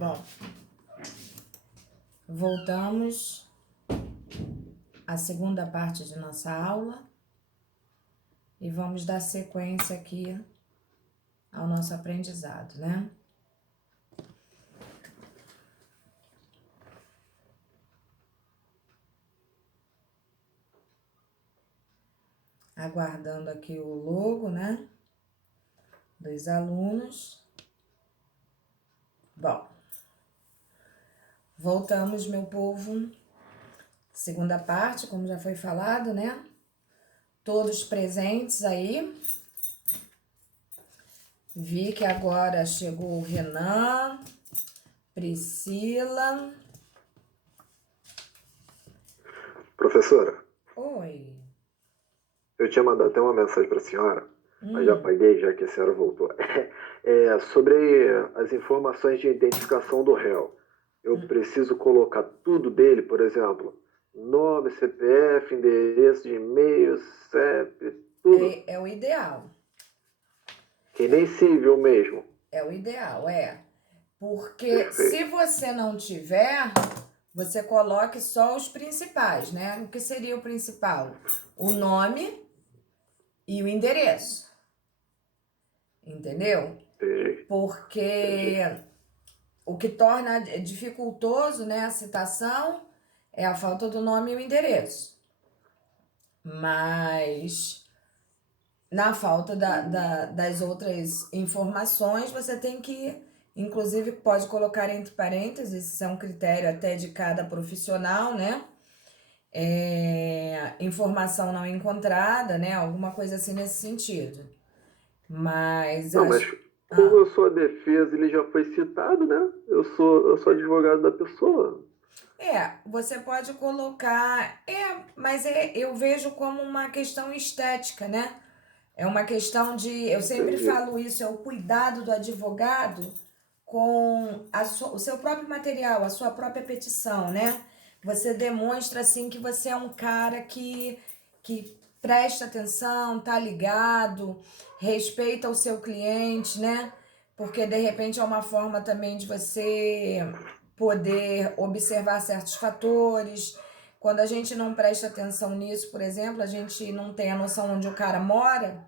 Bom, voltamos à segunda parte de nossa aula e vamos dar sequência aqui ao nosso aprendizado, né? Aguardando aqui o logo, né? Dos alunos. Bom, voltamos, meu povo. Segunda parte, como já foi falado, né? Todos presentes aí. Vi que agora chegou o Renan, Priscila. Professora, Oi. eu tinha mandado até uma mensagem para a senhora, mas já apaguei, já que a senhora voltou. Sobre as informações de identificação do réu. Eu preciso colocar tudo dele, por exemplo, nome, CPF, endereço de e-mail, CEP, tudo. É o ideal. Que nem civil mesmo. É o ideal, é. Porque Perfeito. se você não tiver, você coloque só os principais, né? O que seria o principal? O nome e o endereço. Entendeu? Entendi. Porque o que torna dificultoso, né, a citação é a falta do nome e o endereço. Mas na falta das outras informações, você tem que, inclusive, pode colocar entre parênteses, isso é um critério até de cada profissional, né? Informação não encontrada, né? Alguma coisa assim nesse sentido. Mas Não, mas acho. como eu sou a defesa, ele já foi citado, né? Eu sou advogado da pessoa. Você pode colocar. Mas eu vejo como uma questão estética, né? É uma questão de. Eu sempre Entendi. falo isso, é o cuidado do advogado com o seu próprio material, a sua própria petição, né? Você demonstra, assim, que você é um cara que presta atenção, tá ligado, respeita o seu cliente, né? Porque, de repente, é uma forma também de você poder observar certos fatores. Quando a gente não presta atenção nisso, por exemplo, a gente não tem a noção onde o cara mora,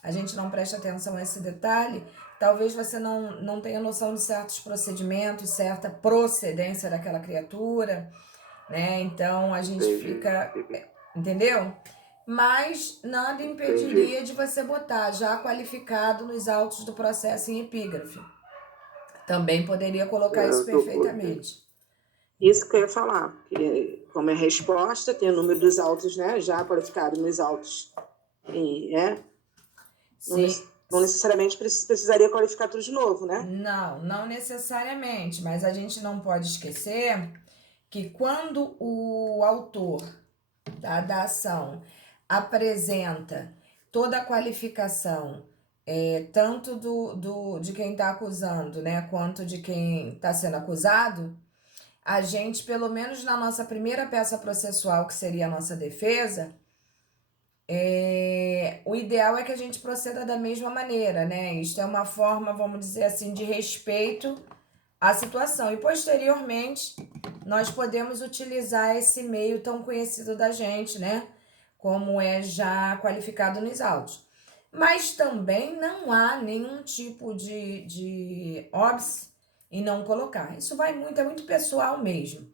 a gente não presta atenção a esse detalhe, talvez você não tenha noção de certos procedimentos, certa procedência daquela criatura, né? Então a gente Entendi. fica, entendeu? Mas nada Entendi. impediria de você botar já qualificado nos autos do processo em epígrafe. Também poderia colocar isso Eu coloquei. perfeitamente. Isso que eu ia falar, que como é resposta, tem o número dos autos, né? Já qualificado nos autos. E, Sim. não necessariamente precisaria qualificar tudo de novo, né? Não necessariamente, mas a gente não pode esquecer que quando o autor da ação apresenta toda a qualificação, tanto de quem está acusando, né, quanto de quem está sendo acusado, a gente, pelo menos na nossa primeira peça processual, que seria a nossa defesa, o ideal é que a gente proceda da mesma maneira, né? Isto é uma forma, vamos dizer assim, de respeito à situação. E posteriormente, nós podemos utilizar esse meio tão conhecido da gente, né? Como é já qualificado nos autos. Mas também não há nenhum tipo de óbice em não colocar. Isso vai muito, é muito pessoal mesmo,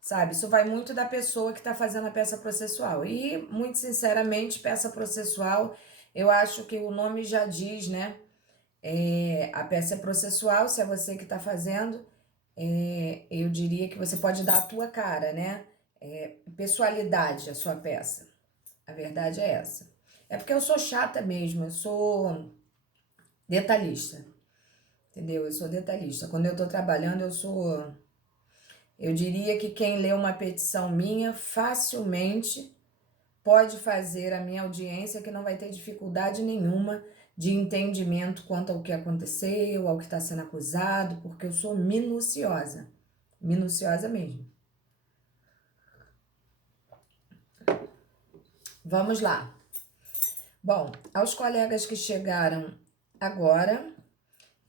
sabe? Isso vai muito da pessoa que está fazendo a peça processual. E, muito sinceramente, peça processual, eu acho que o nome já diz, né? A peça é processual, se é você que está fazendo, eu diria que você pode dar a tua cara, né? Pessoalidade à sua peça. A verdade é essa. É porque eu sou chata mesmo, eu sou detalhista, entendeu? Eu sou detalhista. Quando eu tô trabalhando, eu diria que quem lê uma petição minha facilmente pode fazer a minha audiência, que não vai ter dificuldade nenhuma de entendimento quanto ao que aconteceu, ao que está sendo acusado, porque eu sou minuciosa. Minuciosa mesmo. Vamos lá. Bom, aos colegas que chegaram agora,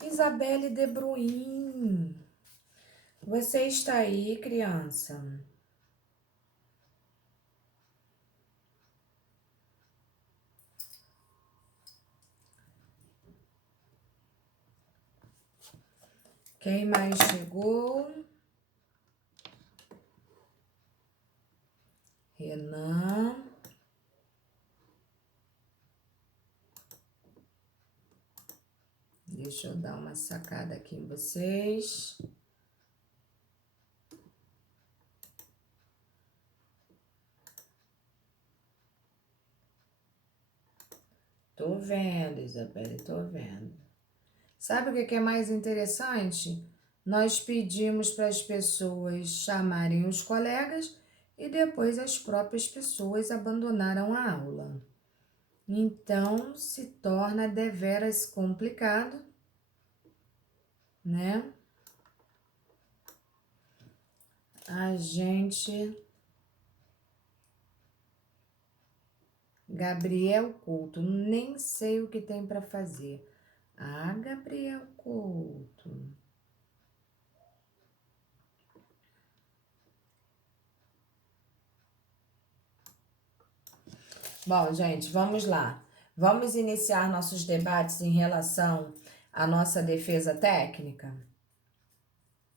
Isabelle De Bruin. Você está aí, criança? Quem mais chegou? Renan. Deixa eu dar uma sacada aqui em vocês. Tô vendo, Isabelle, tô vendo. Sabe o que é mais interessante? Nós pedimos para as pessoas chamarem os colegas e depois as próprias pessoas abandonaram a aula. Então, se torna deveras complicado, né? A gente... Gabriel Couto, nem sei o que tem para fazer. Ah, Gabriel Couto. Bom, gente, vamos lá. Vamos iniciar nossos debates em relação à nossa defesa técnica?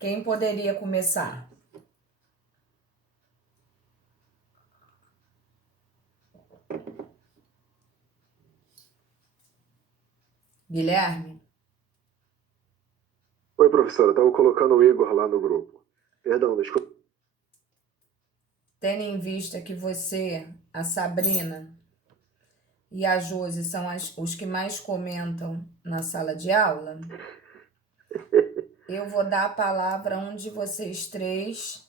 Quem poderia começar? Guilherme? Oi, professora, estava colocando o Igor lá no grupo. Perdão, desculpa. Tendo em vista que você, a Sabrina e a Josi são os que mais comentam na sala de aula, eu vou dar a palavra a um de vocês três,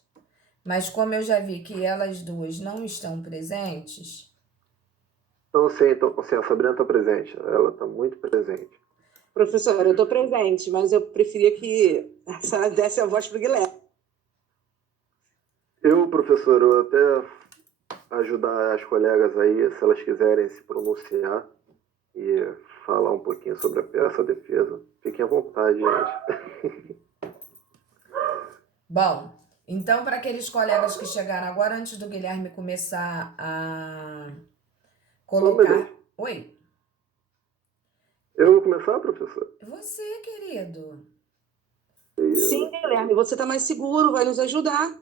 mas como eu já vi que elas duas não estão presentes, Então, sim, a Sabrina está presente. Ela está muito presente. Professora, eu estou presente, mas eu preferia que a senhora desse a voz para o Guilherme. Professor, eu até ajudar as colegas aí, se elas quiserem se pronunciar e falar um pouquinho sobre essa defesa. Fiquem à vontade, gente. bom, então para aqueles colegas que chegaram agora, antes do Guilherme começar a colocar... Oi? Eu vou começar, professor? Você, querido. Sim, Guilherme, você está mais seguro, vai nos ajudar.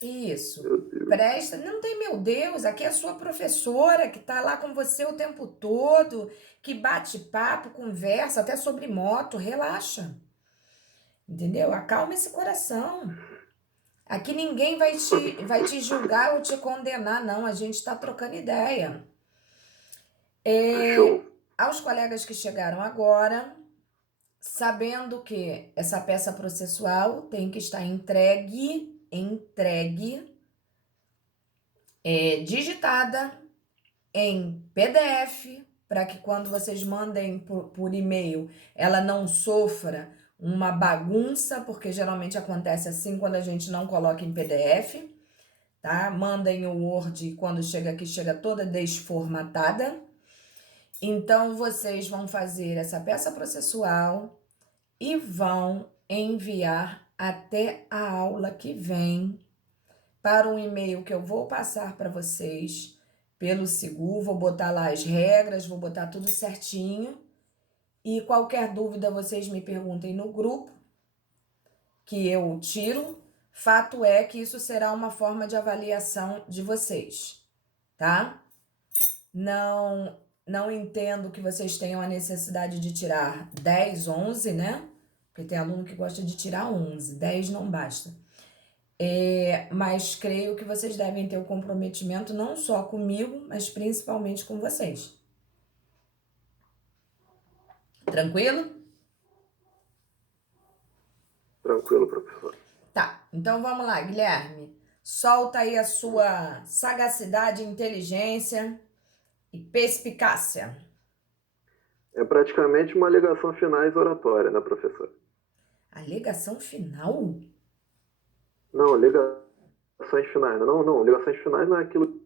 Isso. Meu Deus. Presta. Não tem, meu Deus, aqui é a sua professora que tá lá com você o tempo todo, que bate papo, conversa até sobre moto, relaxa. Entendeu? Acalma esse coração. Aqui ninguém vai te julgar ou te condenar, não. A gente está trocando ideia. Show. Aos colegas que chegaram agora, sabendo que essa peça processual tem que estar entregue, digitada em PDF, para que quando vocês mandem por e-mail, ela não sofra uma bagunça, porque geralmente acontece assim quando a gente não coloca em PDF, tá? Mandem o Word quando chega aqui, chega toda desformatada. Então, vocês vão fazer essa peça processual e vão enviar até a aula que vem para um e-mail que eu vou passar para vocês pelo Sigur, vou botar lá as regras, vou botar tudo certinho. E qualquer dúvida vocês me perguntem no grupo, que eu tiro. Fato é que isso será uma forma de avaliação de vocês, tá? Não entendo que vocês tenham a necessidade de tirar 10, 11, né? Porque tem aluno que gosta de tirar 11, 10 não basta. Mas creio que vocês devem ter o comprometimento não só comigo, mas principalmente com vocês. Tranquilo? Tranquilo, professor. Tá, então vamos lá, Guilherme. Solta aí a sua sagacidade, inteligência e perspicácia. É praticamente uma alegação finais oratória, né, professor? Alegação final? Não, alegações finais. Não, alegações finais não é aquilo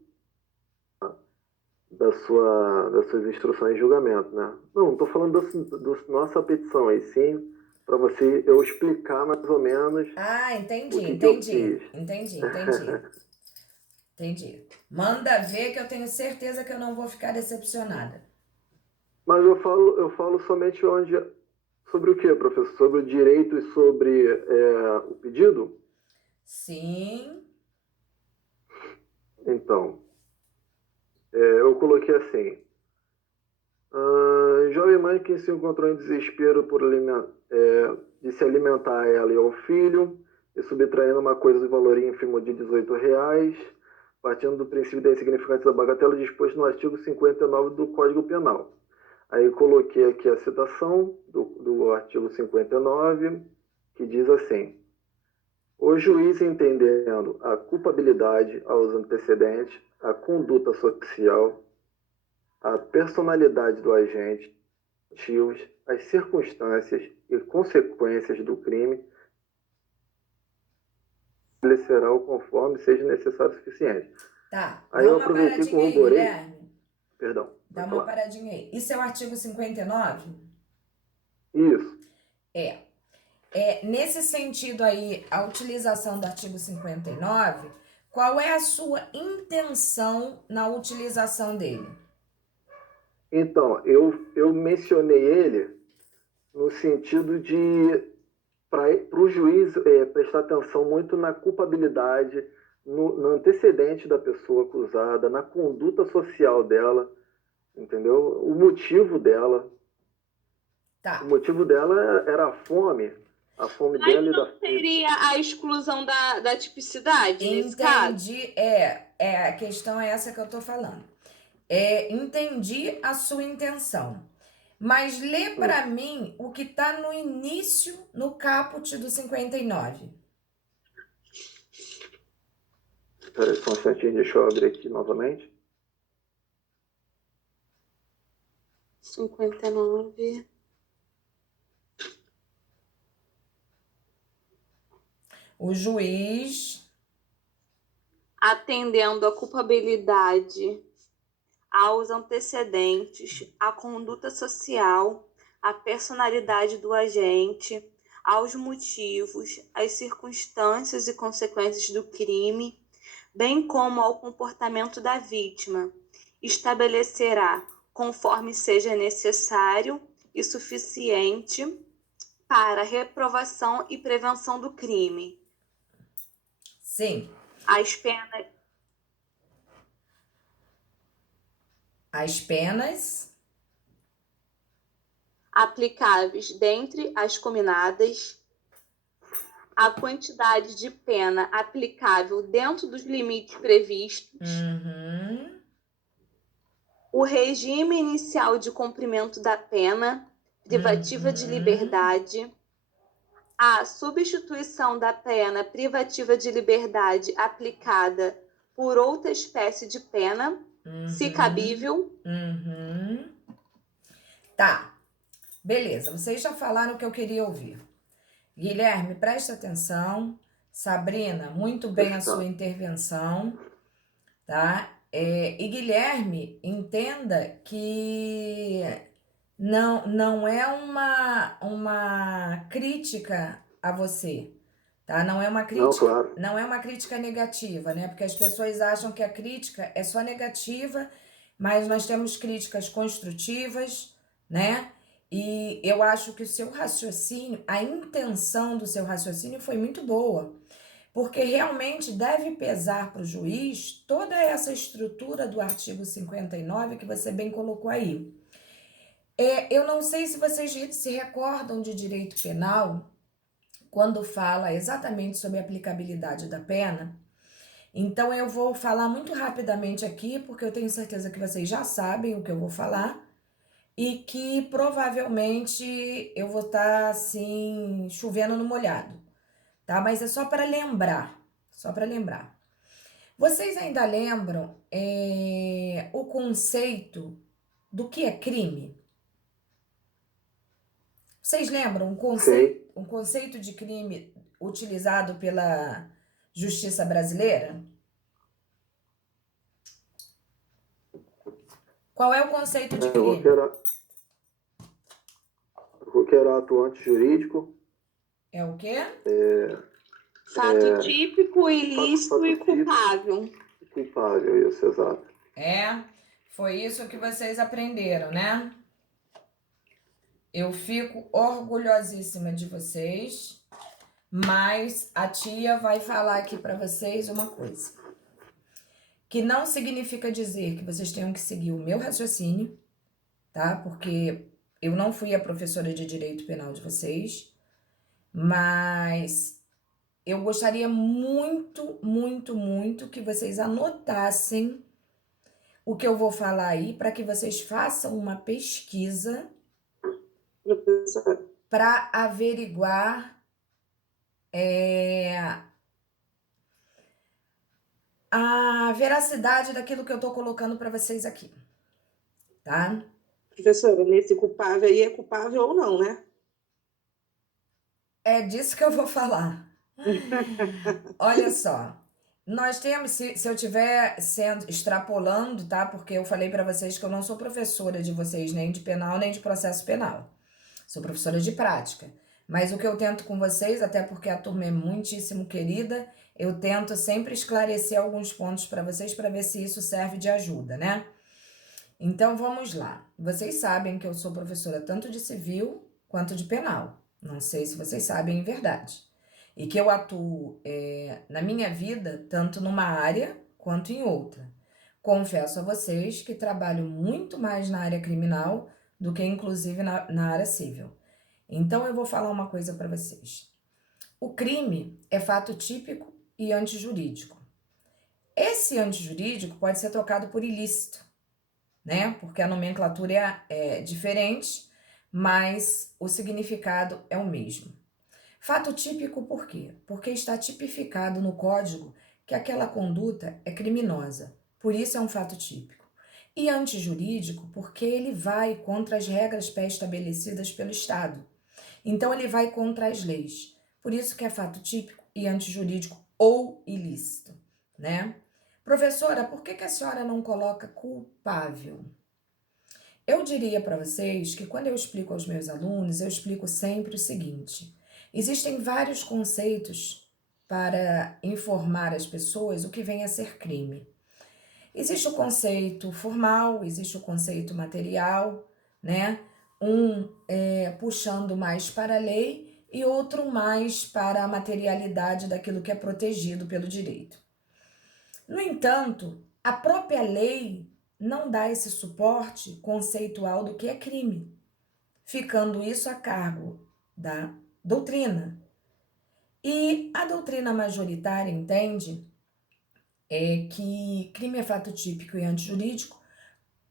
das suas instruções de julgamento, né? Não estou falando da nossa petição, e sim para você eu explicar mais ou menos Ah, o que eu fiz. Entendi. Manda ver que eu tenho certeza que eu não vou ficar decepcionada. Mas eu falo somente sobre o quê, professor? Sobre o direito e sobre o pedido? Sim. Então, eu coloquei assim: jovem mãe que se encontrou em desespero de se alimentar a ela e ao filho, e subtraindo uma coisa de valor ínfimo de R$ 18, partindo do princípio da insignificância da bagatela disposto no artigo 59 do Código Penal. Aí eu coloquei aqui a citação do artigo 59, que diz assim: o juiz, entendendo a culpabilidade aos antecedentes, a conduta social, a personalidade do agente, motivos, as circunstâncias e consequências do crime, estabelecerá o conforme seja necessário o suficiente. Tá, Aí dá eu uma aproveitei e paradinha aí, corroborei. Guilherme. Perdão, Dá pode uma falar. paradinha aí. Isso é o artigo 59? Isso. É. Nesse sentido aí, a utilização do artigo 59, qual é a sua intenção na utilização dele? Então, eu mencionei ele no sentido de para o juiz prestar atenção muito na culpabilidade, no antecedente da pessoa acusada, na conduta social dela, entendeu? O motivo dela. O Tá. motivo dela era a fome Mas dela e não da. seria a exclusão da tipicidade nesse caso? Entendi. A questão é essa que eu tô falando. Entendi a sua intenção. Mas lê para mim o que tá no início, no caput do 59. Espera só um instantinho, deixa eu abrir aqui novamente. 59. O juiz. Atendendo a culpabilidade aos antecedentes, à conduta social, à personalidade do agente, aos motivos, às circunstâncias e consequências do crime, bem como ao comportamento da vítima, estabelecerá, conforme seja necessário e suficiente, para reprovação e prevenção do crime. Sim. As penas As penas. aplicáveis dentre as cominadas, a quantidade de pena aplicável dentro dos limites previstos, o regime inicial de cumprimento da pena, privativa de liberdade, a substituição da pena privativa de liberdade aplicada por outra espécie de pena, se cabível. Tá. Beleza, vocês já falaram o que eu queria ouvir. Guilherme, presta atenção. Sabrina, muito bem a sua intervenção, tá? E Guilherme, entenda que não é uma crítica a você, tá? Não é uma Não, crítica, claro. não é uma crítica negativa, né? Porque as pessoas acham que a crítica é só negativa, mas nós temos críticas construtivas, né? E eu acho que o seu raciocínio, a intenção do seu raciocínio foi muito boa, porque realmente deve pesar para o juiz toda essa estrutura do artigo 59 que você bem colocou aí. Eu não sei se vocês se recordam de direito penal, quando fala exatamente sobre a aplicabilidade da pena. Então eu vou falar muito rapidamente aqui, porque eu tenho certeza que vocês já sabem o que eu vou falar e que provavelmente eu vou estar assim chovendo no molhado, tá? Mas é só para lembrar, só para lembrar. Vocês ainda lembram o conceito do que é crime? Vocês lembram Sim. um conceito de crime utilizado pela justiça brasileira? Qual é o conceito de Eu crime? vou que era ato antijurídico. É o quê? Fato típico, ilícito fato e típico. culpável. Culpável, isso, exato. Foi isso que vocês aprenderam, né? Eu fico orgulhosíssima de vocês, mas a tia vai falar aqui para vocês uma coisa. Que não significa dizer que vocês tenham que seguir o meu raciocínio, tá? Porque eu não fui a professora de direito penal de vocês, mas eu gostaria muito, muito, muito que vocês anotassem o que eu vou falar aí para que vocês façam uma pesquisa Professora, para averiguar a veracidade daquilo que eu tô colocando para vocês aqui, tá? professora, nesse culpável aí é culpável ou não, né? É disso que eu vou falar. Olha só, nós temos, se eu estiver extrapolando, tá? Porque eu falei para vocês que eu não sou professora de vocês, nem de penal, nem de processo penal. Sou professora de prática. Mas o que eu tento com vocês, até porque a turma é muitíssimo querida, eu tento sempre esclarecer alguns pontos para vocês para ver se isso serve de ajuda, né? Então vamos lá. Vocês sabem que eu sou professora tanto de civil quanto de penal. Não sei se vocês sabem em verdade. E que eu atuo na minha vida tanto numa área quanto em outra. Confesso a vocês que trabalho muito mais na área criminal do que inclusive na área civil. Então eu vou falar uma coisa para vocês. O crime é fato típico e antijurídico. Esse antijurídico pode ser trocado por ilícito, né? Porque a nomenclatura é diferente, mas o significado é o mesmo. Fato típico por quê? Porque está tipificado no código que aquela conduta é criminosa. Por isso é um fato típico. E antijurídico porque ele vai contra as regras pré-estabelecidas pelo Estado. Então ele vai contra as leis. Por isso que é fato típico e antijurídico ou ilícito, né? Professora, por que a senhora não coloca culpável? Eu diria para vocês que quando eu explico aos meus alunos, eu explico sempre o seguinte: existem vários conceitos para informar as pessoas o que vem a ser crime. Existe o conceito formal, existe o conceito material, né? Um puxando mais para a lei e outro mais para a materialidade daquilo que é protegido pelo direito. No entanto, a própria lei não dá esse suporte conceitual do que é crime, ficando isso a cargo da doutrina. E a doutrina majoritária entende que crime é fato típico e antijurídico,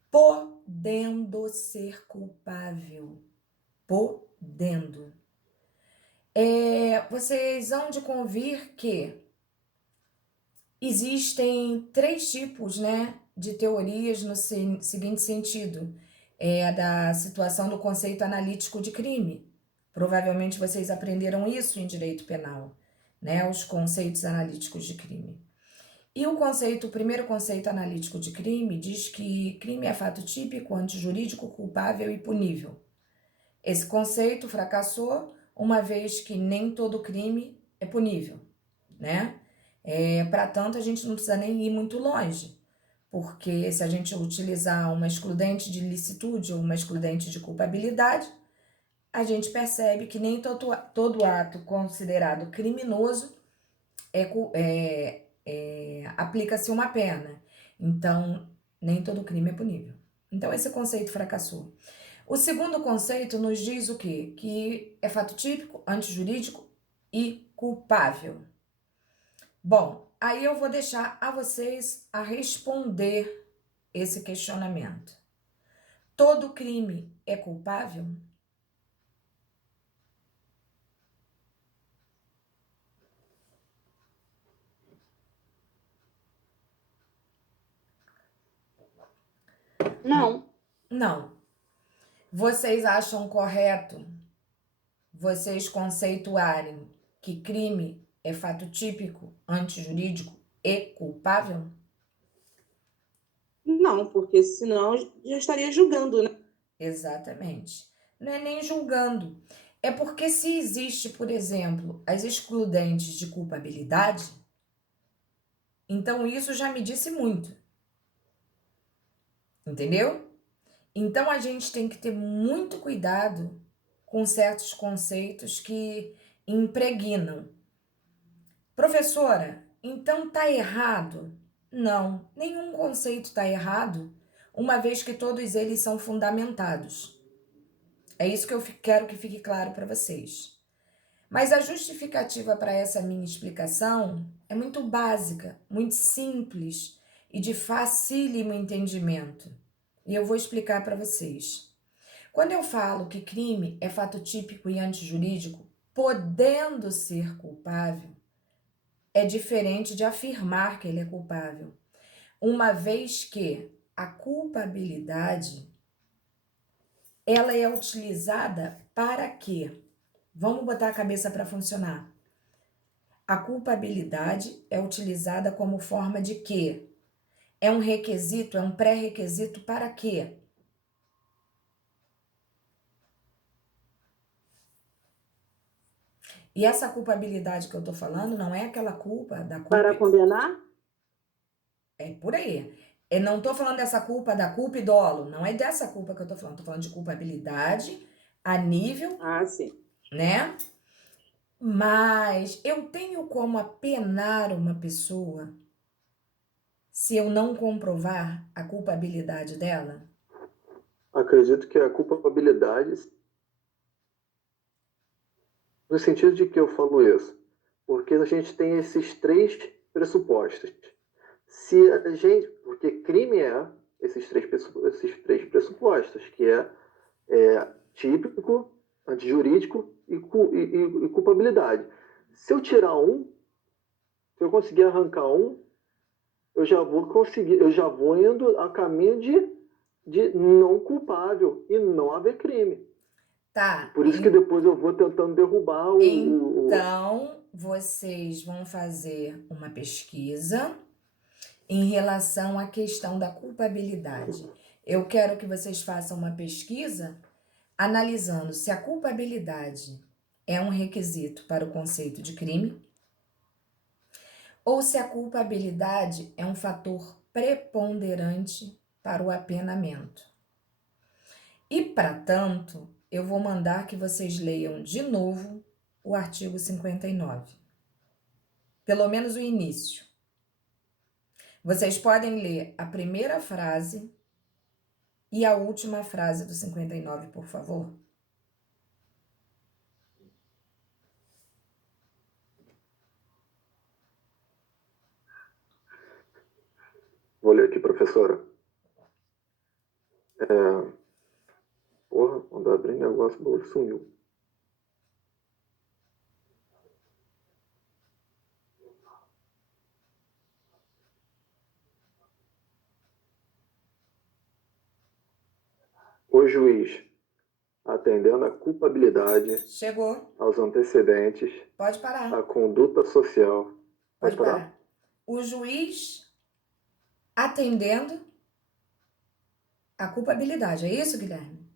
podendo ser culpável. Podendo. Vocês hão de convir que existem 3 tipos, né, de teorias no seguinte sentido. Da situação do conceito analítico de crime. Provavelmente vocês aprenderam isso em direito penal, né, os conceitos analíticos de crime. E o primeiro conceito analítico de crime diz que crime é fato típico, antijurídico, culpável e punível. Esse conceito fracassou, uma vez que nem todo crime é punível, né? Para tanto, a gente não precisa nem ir muito longe, porque se a gente utilizar uma excludente de ilicitude ou uma excludente de culpabilidade, a gente percebe que nem todo ato considerado criminoso aplica-se uma pena. Então, nem todo crime é punível. Então, esse conceito fracassou. O segundo conceito nos diz o quê? Que é fato típico, antijurídico e culpável. Bom, aí eu vou deixar a vocês a responder esse questionamento. Todo crime é culpável? Não. Não. Vocês acham correto vocês conceituarem que crime é fato típico, antijurídico e culpável? Não, porque senão já estaria julgando, né? Exatamente. não é nem julgando. É porque se existe, por exemplo, as excludentes de culpabilidade, então isso já me disse muito, entendeu? Então a gente tem que ter muito cuidado com certos conceitos que impregnam. Professora, então tá errado? Não, nenhum conceito está errado, uma vez que todos eles são fundamentados. É isso que eu quero que fique claro para vocês. Mas a justificativa para essa minha explicação é muito básica, muito simples e de facílimo entendimento. E eu vou explicar para vocês. Quando eu falo que crime é fato típico e antijurídico, podendo ser culpável, é diferente de afirmar que ele é culpável, uma vez que a culpabilidade ela é utilizada para quê? Vamos botar a cabeça para funcionar. A culpabilidade é utilizada como forma de quê? É um requisito, é um pré-requisito para quê? E essa culpabilidade que eu tô falando não é aquela culpa da culpa. Para condenar? É por aí. Eu não tô falando dessa culpa da culpa e dolo. Não é dessa culpa que eu tô falando. Tô falando de culpabilidade a nível, Ah, sim. né? Mas eu tenho como apenar uma pessoa se eu não comprovar a culpabilidade dela? Acredito que a culpabilidade, no sentido de que eu falo isso, porque a gente tem esses três pressupostos. Se a gente, porque crime é esses três pressupostos, que é típico, antijurídico e culpabilidade. Se eu tirar um, se eu conseguir arrancar um, eu já vou conseguir, eu já vou indo a caminho de não culpável e não haver crime. Tá. Por isso que depois eu vou tentando derrubar Então, vocês vão fazer uma pesquisa em relação à questão da culpabilidade. Eu quero que vocês façam uma pesquisa analisando se a culpabilidade é um requisito para o conceito de crime ou se a culpabilidade é um fator preponderante para o apenamento. E, para tanto, eu vou mandar que vocês leiam de novo o artigo 59. Pelo menos o início. Vocês podem ler a primeira frase e a última frase do 59, por favor. Vou ler aqui, professora. Porra, quando eu abri o negócio, o bagulho sumiu. O juiz, atendendo à culpabilidade, Chegou. aos antecedentes, Pode parar. à conduta social. Pode parar. O juiz atendendo à culpabilidade. É isso, Guilherme?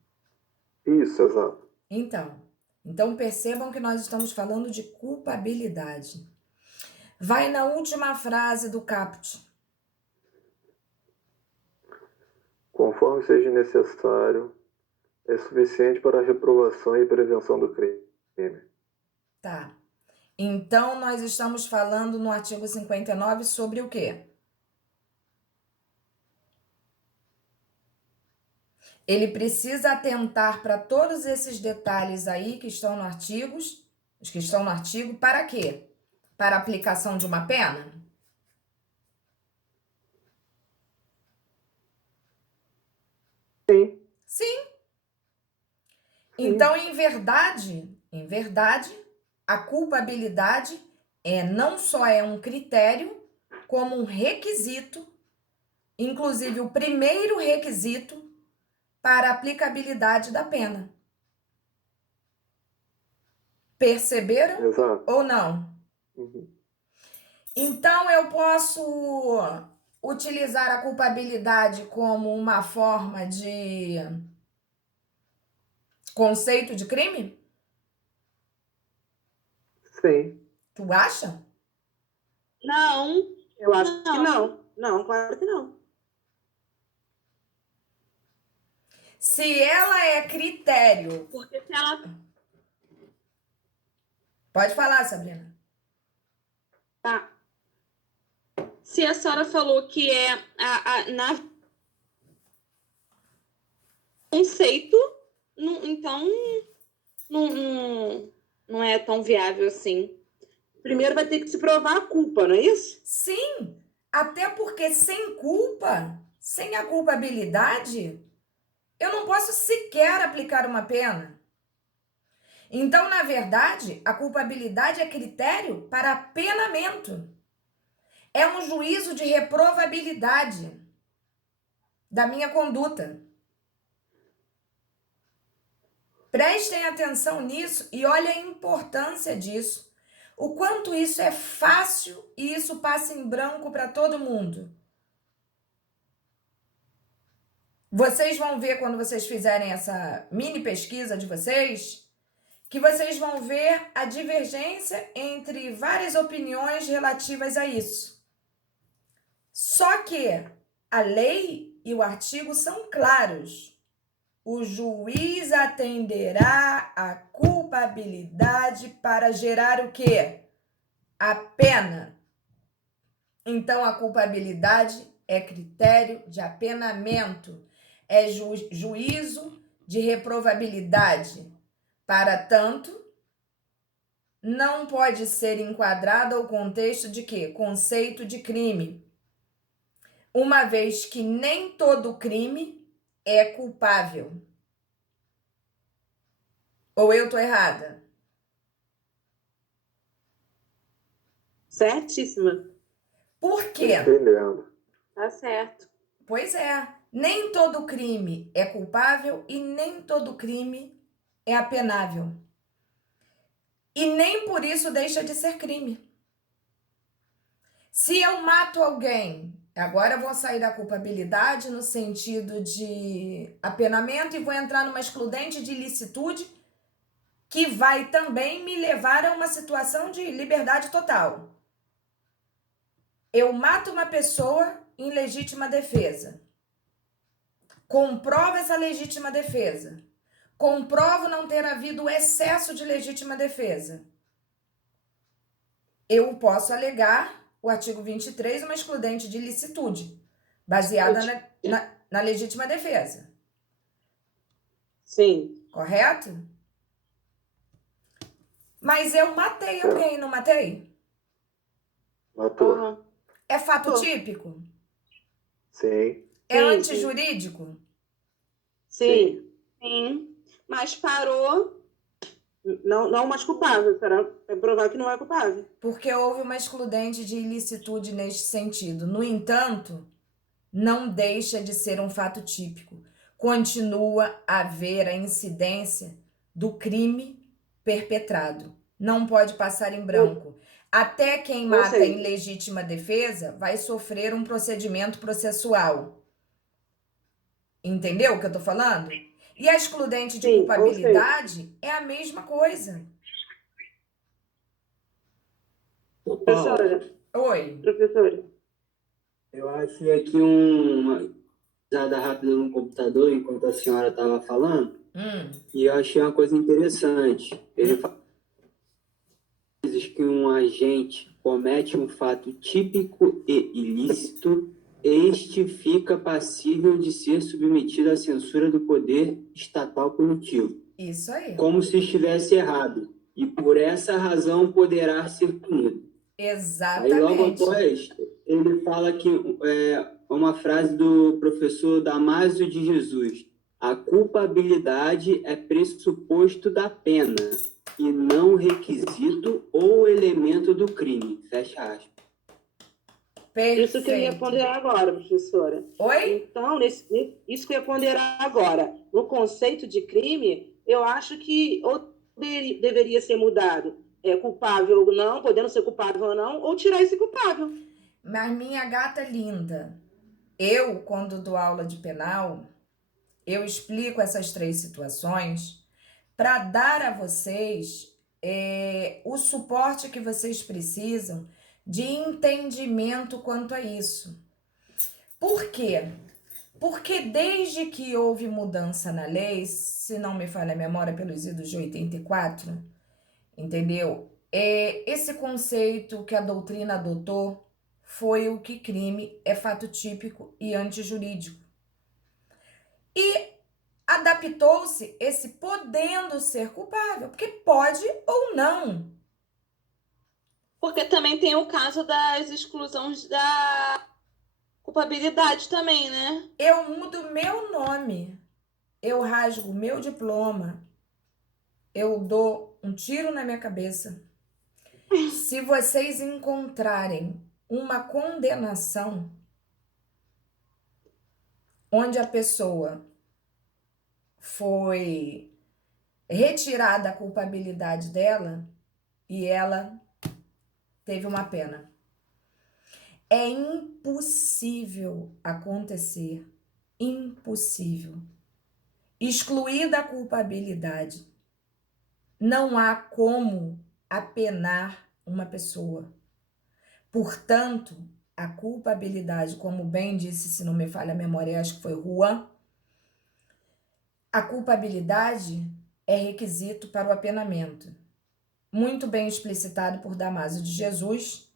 Isso, exato. Então percebam que nós estamos falando de culpabilidade. Vai na última frase do caput. Conforme seja necessário, é suficiente para a reprovação e prevenção do crime. Tá. Então, nós estamos falando no artigo 59 sobre o quê? Ele precisa atentar para todos esses detalhes aí que estão no artigo, os que estão no artigo, para quê? Para a aplicação de uma pena? Sim. Sim. Então, em verdade, a culpabilidade não só é um critério, como um requisito, inclusive o primeiro requisito para a aplicabilidade da pena. Perceberam? Exato. Ou não? Uhum. Então, eu posso utilizar a culpabilidade como uma forma de Conceito de crime? Sim. Tu acha? Não, Eu acho que Não. não. Não, claro que não. Se ela é critério. porque se ela Pode falar, Sabrina. tá. Se a senhora falou que é na conceito, então não é tão viável assim. Primeiro vai ter que se provar a culpa, não é isso? Sim, até porque sem culpa, sem a culpabilidade, eu não posso sequer aplicar uma pena. Então, na verdade, a culpabilidade é critério para apenamento. É um juízo de reprovabilidade da minha conduta. Prestem atenção nisso e olhem a importância disso. O quanto isso é fácil e isso passa em branco para todo mundo. Vocês vão ver quando vocês fizerem essa mini pesquisa de vocês, que vocês vão ver a divergência entre várias opiniões relativas a isso. Só que a lei e o artigo são claros. O juiz atenderá à culpabilidade para gerar o quê? A pena. Então, a culpabilidade é critério de apenamento, é juízo de reprovabilidade. Para tanto, não pode ser enquadrado ao contexto de quê? Conceito de crime. Uma vez que nem todo crime é culpável. Ou eu tô errada? Certíssima. Por Tô quê? entendendo. Tá certo. Pois é, nem todo crime é culpável e nem todo crime é apenável. E nem por isso deixa de ser crime. Se eu mato alguém, agora eu vou sair da culpabilidade no sentido de apenamento e vou entrar numa excludente de ilicitude que vai também me levar a uma situação de liberdade total. Eu mato uma pessoa em legítima defesa. Comprovo essa legítima defesa. Comprovo não ter havido excesso de legítima defesa. Eu posso alegar o artigo 23, uma excludente de ilicitude, baseada na legítima defesa. Sim. Correto? Mas eu matei alguém, não matei? Matou. Uhum. É fato Tô. típico? Sim. É Sim, antijurídico? Sim. Sim. Mas parou. Não mais culpável. Será provar que não é culpável. Porque houve uma excludente de ilicitude neste sentido. No entanto, não deixa de ser um fato típico. Continua a haver a incidência do crime perpetrado. Não pode passar em branco. Até quem mata seja- em legítima defesa vai sofrer um procedimento processual. Entendeu o que eu tô falando? E a excludente de Sim, culpabilidade é a mesma coisa. Ô, Paulo, Oi. Professora. eu achei aqui uma pesquisada rápida no computador enquanto a senhora estava falando, e eu achei uma coisa interessante. Ele fala que um agente comete um fato típico e ilícito, este fica passível de ser submetido à censura do poder estatal punitivo, Isso aí. como se estivesse errado, e por essa razão poderá ser punido. Aí logo Exatamente. após, ele fala que uma frase do professor Damásio de Jesus: a culpabilidade é pressuposto da pena e não requisito ou elemento do crime. Fecha aspas. Isso que eu ia Perfeito. ponderar agora, professora. Oi? Então, isso que eu ia ponderar agora. No conceito de crime, eu acho que ou deveria ser mudado. É culpável ou não, podendo ser culpável ou não, ou tirar esse culpável. Mas minha gata linda, eu, quando dou aula de penal, eu explico essas três situações para dar a vocês o suporte que vocês precisam de entendimento quanto a isso. Por quê? Porque desde que houve mudança na lei, se não me falha a memória, pelos idos de 84, entendeu? Esse conceito que a doutrina adotou foi o que crime é fato típico e antijurídico. E adaptou-se esse podendo ser culpável, porque pode ou não. Porque também tem o caso das exclusões da culpabilidade também, né? Eu mudo meu nome, eu rasgo meu diploma, eu dou um tiro na minha cabeça. Se vocês encontrarem uma condenação onde a pessoa foi retirada a culpabilidade dela e ela teve uma pena, é impossível acontecer, impossível, excluída a culpabilidade, não há como apenar uma pessoa. Portanto, a culpabilidade, como bem disse, se não me falha a memória, acho que foi Juan, a culpabilidade é requisito para o apenamento, muito bem explicitado por Damásio de Jesus,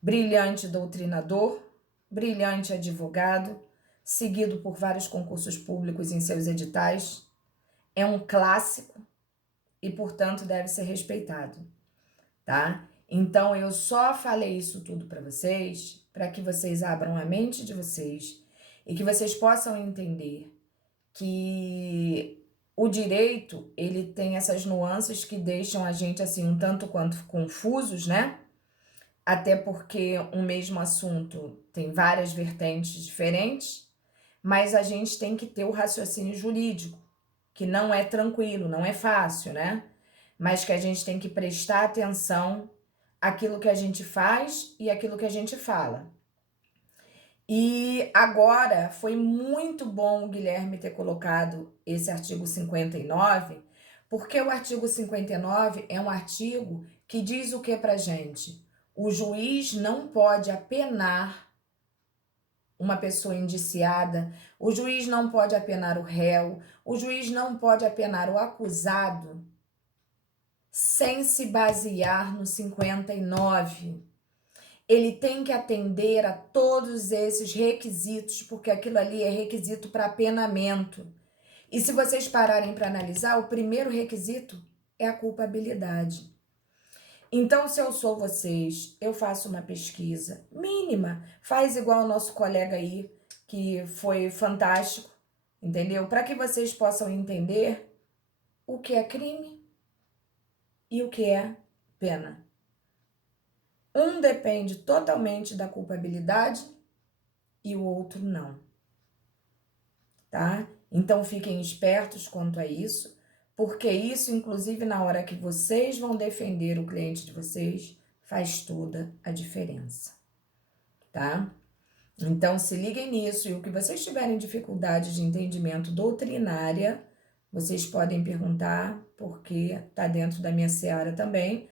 brilhante doutrinador, brilhante advogado, seguido por vários concursos públicos em seus editais, é um clássico e, portanto, deve ser respeitado, tá? Então, eu só falei isso tudo para vocês, para que vocês abram a mente de vocês e que vocês possam entender que o direito, ele tem essas nuances que deixam a gente, assim, um tanto quanto confusos, né? Até porque um mesmo assunto tem várias vertentes diferentes, mas a gente tem que ter o raciocínio jurídico, que não é tranquilo, não é fácil, né? Mas que a gente tem que prestar atenção àquilo que a gente faz e àquilo que a gente fala. E agora foi muito bom o Guilherme ter colocado esse artigo 59, porque o artigo 59 é um artigo que diz o que pra gente? O juiz não pode apenar uma pessoa indiciada, o juiz não pode apenar o réu, o juiz não pode apenar o acusado sem se basear no 59. Ele tem que atender a todos esses requisitos, porque aquilo ali é requisito para apenamento. E se vocês pararem para analisar, o primeiro requisito é a culpabilidade. Então, se eu sou vocês, eu faço uma pesquisa mínima, faz igual o nosso colega aí, que foi fantástico, entendeu? Para que vocês possam entender o que é crime e o que é pena. Um depende totalmente da culpabilidade e o outro não, tá? Então, fiquem espertos quanto a isso, porque isso, inclusive, na hora que vocês vão defender o cliente de vocês, faz toda a diferença, tá? Então, se liguem nisso e o que vocês tiverem dificuldade de entendimento doutrinária, vocês podem perguntar, porque tá dentro da minha seara também,